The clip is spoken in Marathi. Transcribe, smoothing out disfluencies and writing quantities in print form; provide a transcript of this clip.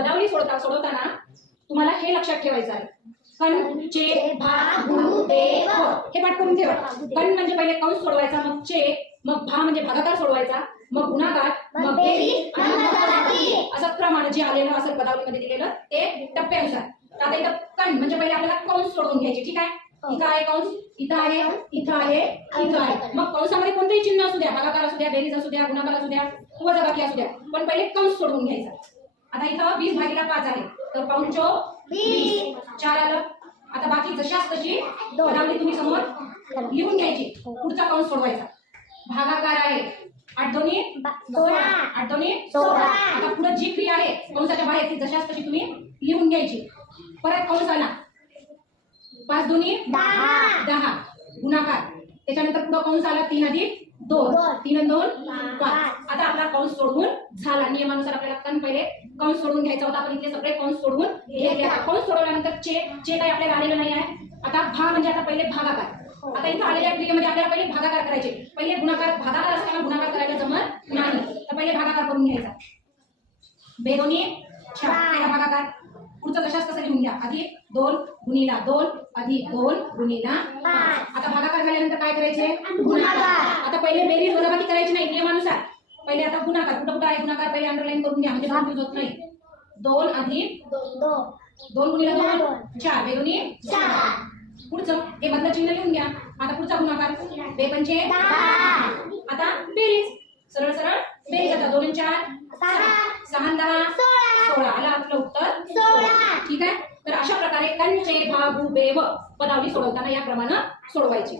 पदावली सोडवताना तुम्हाला हे लक्षात ठेवायचं आहे, कण चे भा भू बे व हे पाठ करून ठेवा. कण म्हणजे पहिले कंस सोडवायचा, मग चे, मग भा म्हणजे भागाकार सोडवायचा, मग गुणाकार, मग बेरीज आणि मग वजाबाकी. असं क्रमाने जे आलेलं असेल पदावलीमध्ये दिलेलं ते टप्प्यानुसार. आता इथं कण म्हणजे पहिले आपल्याला कंस सोडवून घ्यायचे. ठीक आहे, इथं आहे कंस, इथं आहे, इथं आहे, इथं आहे. मग कंसामध्ये कोणतेही चिन्ह असू द्या, भागाकार असू द्या, बेरीज असू द्या, गुणाकार असू द्या, वजाबाकी असू द्या, पण पहिले कंस सोडवून घ्यायचा. आता इथं 20/5 आहे, तर पाऊणचो 20, 4 आलं. आता बाकी जशाच तशी पदावली तुम्ही समोर लिहून घ्यायची, पुढचा कंस सोडवायचा. भागाकार आहे 8 दोन्ही 16, 8 दोन्ही 16. आता पुढे जी क्रिया आहे कंसाच्या बाहेर ती जशाच तशी तुम्ही लिहून घ्यायची. परत कंस आला 5 दोन्ही 10 गुणाकार, त्याच्यानंतर पुढे कंस आला 3 अधिक 2, 3 आणि 2 5. आता आपला कंस सोडवून झाला. नियमानुसार आपल्याला कण पहिले कंस सोडवून घ्यायचा होता, आपण इथे सगळे कंस सोडवून घेतले. कंस सोडवल्यानंतर चे काही आपल्याला आलेलं नाही आहे. आता भा म्हणजे आता पहिले भागाकार. आता इथं आलेल्या क्रियेमध्ये आपल्याला पहिले भागाकार करायचे. पहिले गुणाकार, भागाकार असताना गुणाकार करायला जमत नाही, तर पहिले भागाकार करून घ्यायचा. 2 दोन्ही 4 भागाकार. पुढचं कशाच कसं लिहून घ्या, अधिक 2 गुणिला 2 अधिक 2 गुणिला 5. आता भागाकार झाल्यानंतर काय करायचे, गुणाकार. आता पहिले बेरीज वजाबाकी करायची नाही नियमानुसार, पहिले आता गुणाकार. कुठं कुठं आहे गुणाकार पहिले अंडरलाईन करून घ्या, म्हणजे कन्फ्यूज होत नाही. 2 अधिक 2 गुणिला 2 4, 2 दोन्ही 4. पुढचं हे बदला चिन्ह लिहून घ्या. आता पुढचा गुणाकार 2 पंचे 10. आता बेरीज, सरळ सरळ बेरीज. आता 2 आणि 4 6, 6 आणि 10 16. आला आपलं उत्तर 16. ठीक आहे, तर अशा प्रकारे कण चे भा भू बे व पदावली सोडवताना या क्रमानं सोडवायची.